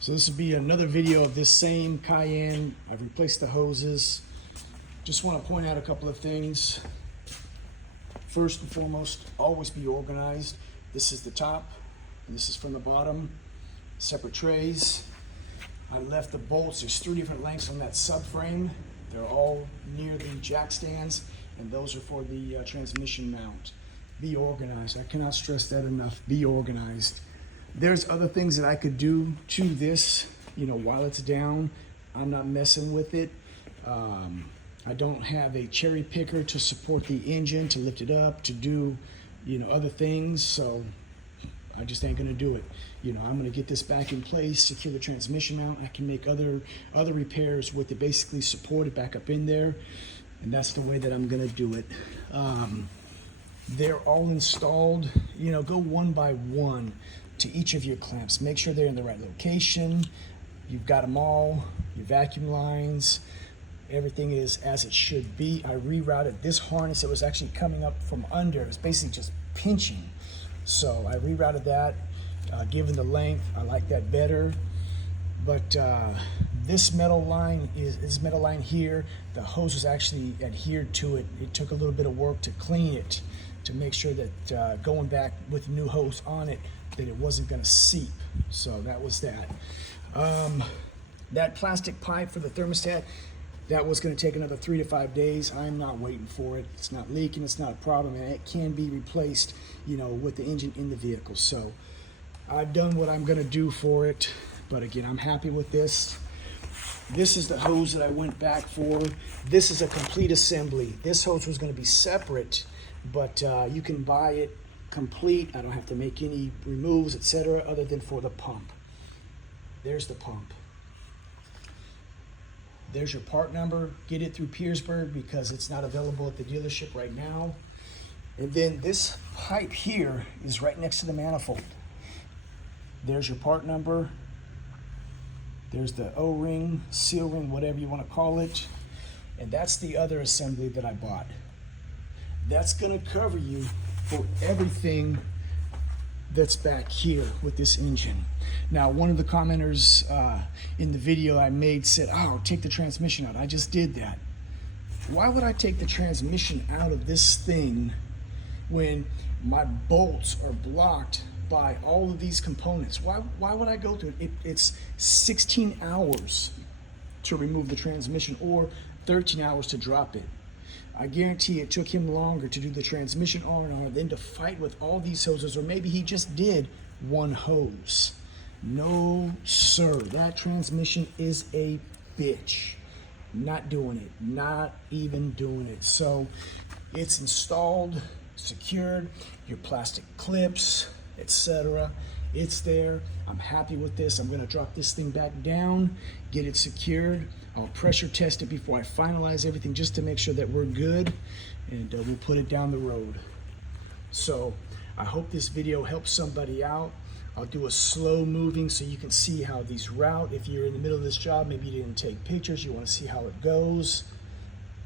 So this will be another video of this same Cayenne. I've replaced the hoses. Just want to point out a couple of things. First and foremost, always be organized. This is the top, and this is from the bottom. Separate trays. I left the bolts, there's 3 different lengths on that subframe. They're all near the jack stands, and those are for the transmission mount. Be organized. I cannot stress that enough. Be organized. There's other things that I could do to this, while it's down. I'm not messing with it. I don't have a cherry picker to support the engine, to lift it up, to do, other things. So I just ain't gonna do it. I'm gonna get this back in place, secure the transmission mount. I can make other repairs with it, basically support it back up in there. And that's the way that I'm gonna do it. They're all installed, go one by one to each of your clamps. Make sure they're in the right location. You've got them all, your vacuum lines, everything is as it should be. I rerouted this harness. It was actually coming up from under. It was basically just pinching. So I rerouted that, given the length, I like that better. But this metal line here, the hose was actually adhered to it. It took a little bit of work to clean it, to make sure that going back with the new hose on it, that it wasn't gonna seep. So that was that. That plastic pipe for the thermostat, that was gonna take another 3 to 5 days. I'm not waiting for it. It's not leaking, it's not a problem, and it can be replaced, with the engine in the vehicle. So I've done what I'm gonna do for it, but again, I'm happy with this. This is the hose that I went back for. This is a complete assembly. This hose was gonna be separate, but you can buy it complete. I don't have to make any removes, etc., other than for the pump. There's the pump. There's your part number. Get it through Petersburg because it's not available at the dealership right now. And then this pipe here is right next to the manifold. There's your part number. There's the O-ring, seal ring, whatever you want to call it. And that's the other assembly that I bought. That's going to cover you for everything that's back here with this engine. Now, one of the commenters in the video I made said, "Oh, take the transmission out." I just did that. Why would I take the transmission out of this thing when my bolts are blocked by all of these components? Why would I go through it? It's 16 hours to remove the transmission or 13 hours to drop it. I guarantee it took him longer to do the transmission R&R than to fight with all these hoses, or maybe he just did one hose. No, sir, that transmission is a bitch. Not doing it, not even doing it. So it's installed, secured, your plastic clips, etc. It's there. I'm happy with this. I'm gonna drop this thing back down, get it secured. I'll pressure test it before I finalize everything just to make sure that we're good, and we'll put it down the road. So I hope this video helps somebody out. I'll do a slow moving so you can see how these route. If you're in the middle of this job, maybe you didn't take pictures, you want to see how it goes,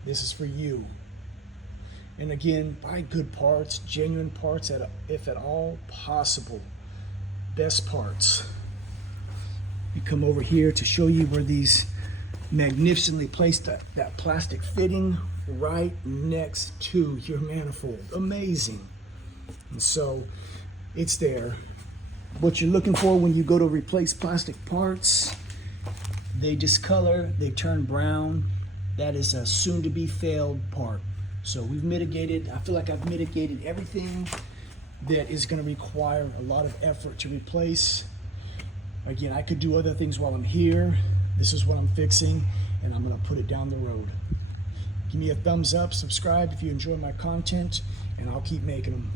this is for you. And again, buy good parts, genuine parts, if at all possible. Best parts. We come over here to show you where these magnificently placed that plastic fitting right next to your manifold. Amazing. And so it's there. What you're looking for when you go to replace plastic parts, they discolor, they turn brown. That is a soon to be failed part. So we've mitigated, I feel like I've mitigated everything that is going to require a lot of effort to replace. Again, I could do other things while I'm here. This is what I'm fixing, and I'm going to put it down the road. Give me a thumbs up, subscribe if you enjoy my content, and I'll keep making them.